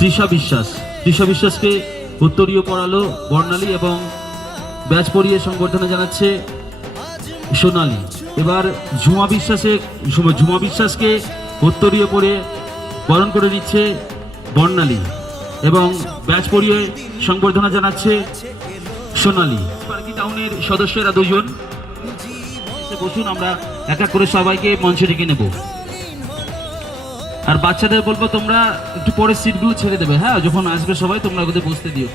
তৃষা বিশ্বাস। তৃষা বিশ্বাসকে উত্তরীয় পড়ালো বর্ণালী এবং ব্যাচ পরিয়ে সংবর্ধনা জানাচ্ছে সোনালী। এবার ঝুমা বিশ্বাসকে উত্তরীয় পরে বরণ করে নিচ্ছে বর্ণালী এবং ব্যাচ পরিয়ে সংবর্ধনা জানাচ্ছে সোনালী। স্পার্কি টাউনের সদস্যরা দুজন বসুন, আমরা এক এক করে সবাইকে মঞ্চে ডেকে নেব। আর বাচ্চাদের বলবো তোমরা একটু পরে সিটগুলো ছেড়ে দেবে, হ্যাঁ, যখন আসবে সবাই তোমরা ওদের বসতে দিও।